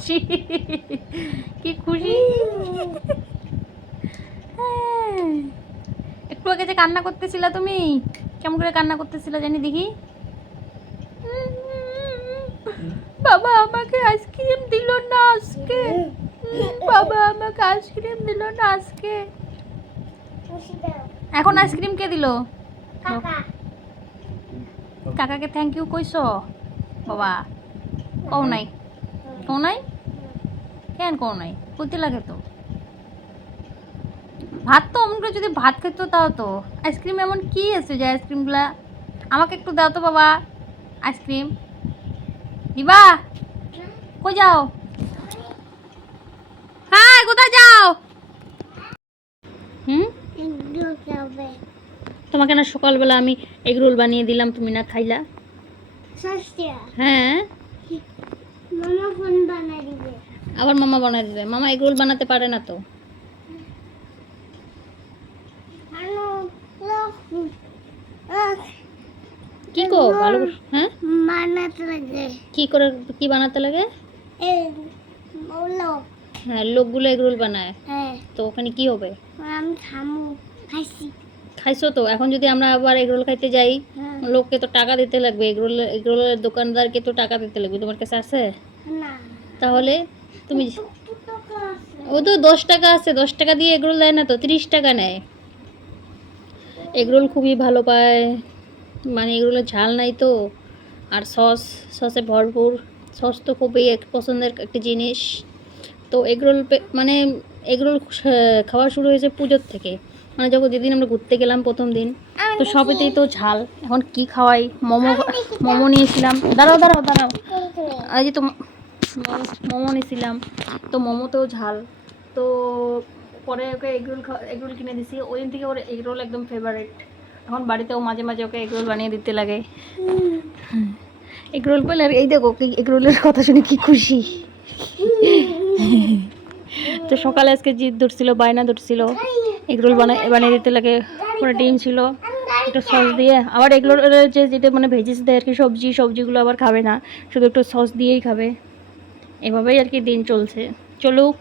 খুশি, কি খুশি। একটু আগে যে কান্না করতেছিলা তুমি, কেমন করে কান্না করতেছিলা জানি দেখি। বাবা আমাকে আইসক্রিম দিল না আজকে, বাবা আমাকে আইসক্রিম দিল না আজকে। এখন আইসক্রিম কে দিল? কাকাকে থ্যাংক ইউ কইছো? বাবা কও নাই, কও নাই কেন, কও নাই, কইতে লাগে তো। ভাত তো অমন করে যদি ভাত খেতো তাও তো। আইসক্রিম এমন কি আছে যে আইসক্রিমগুলা? আমাকে একটু দাও তো বাবা আইসক্রিম। দিবা? কই যাও? হ্যাঁ কোথায় যাও? হুম, তোমাকে না সকালবেলা আমি এগ রোল বানিয়ে দিলাম, তুমি না খাইলা? হ্যাঁ, আবার মামা বানাই দিবে। মামা এগ রোল বানাতে পারে না তো। কি গো ভালো? হ্যাঁ বানাতে লাগে। কি করে, কি বানাতে লাগে? হ্যাঁ লোকগুলো এগ রোল বানায়, তো ওখানে কি হবে? আমি খাইছি। খাইছো তো। এখন যদি আমরা আবার এগ রোল খাইতে যাই, লোককে তো টাকা দিতে লাগবে, এগ রোলের দোকানদারকে তো টাকা দিতে লাগবে। তোমার কাছে আছে? না। তাহলে তুমি, ও তো 10 টাকা আছে, 10 টাকা দিয়ে এগ রোল দেয় না তো, 30 টাকা নেয়। এগ রোল খুবই ভালো পায়, মানে এগুলো ঝাল নাই তো, আর সসে ভরপুর। সস তো খুবই এক পছন্দের একটা জিনিস। তো এগরোল মানে এগরোল খাওয়া শুরু হয়েছে পুজোর থেকে, মানে যখন যেদিন আমরা ঘুরতে গেলাম প্রথম দিন, তো সবেতেই তো ঝাল। এখন কি খাওয়াই? মোমো নিয়েছিলাম। দাঁড়াও দাঁড়াও দাঁড়াও, এই যে তো মোমো নিয়েছিলাম, তো মোমোতেও ঝাল। তো পরে ওকে এগরোল কিনে দিছি। ওই দিন থেকে ওর এগরোল একদম ফেভারিট। এখন বাড়িতেও মাঝে মাঝে ওকে এগরোল বানিয়ে দিতে লাগে। এগরোল পেলে এই দেখো এগরোলের কথা শুনে কি খুশি। তো সকালে আজকে জিদ ধরছিল, বায়না ধরছিল এগরোল বানিয়ে দিতে লাগে। পুরো ডিম ছিল, একটু সস দিয়ে। আবার এগরোলের যেটা মানে ভেজিস দেয় আর কি, সবজিগুলো আবার খাবে না, শুধু একটু সস দিয়েই খাবে। এভাবেই আর কি দিন চলছে, চলুক।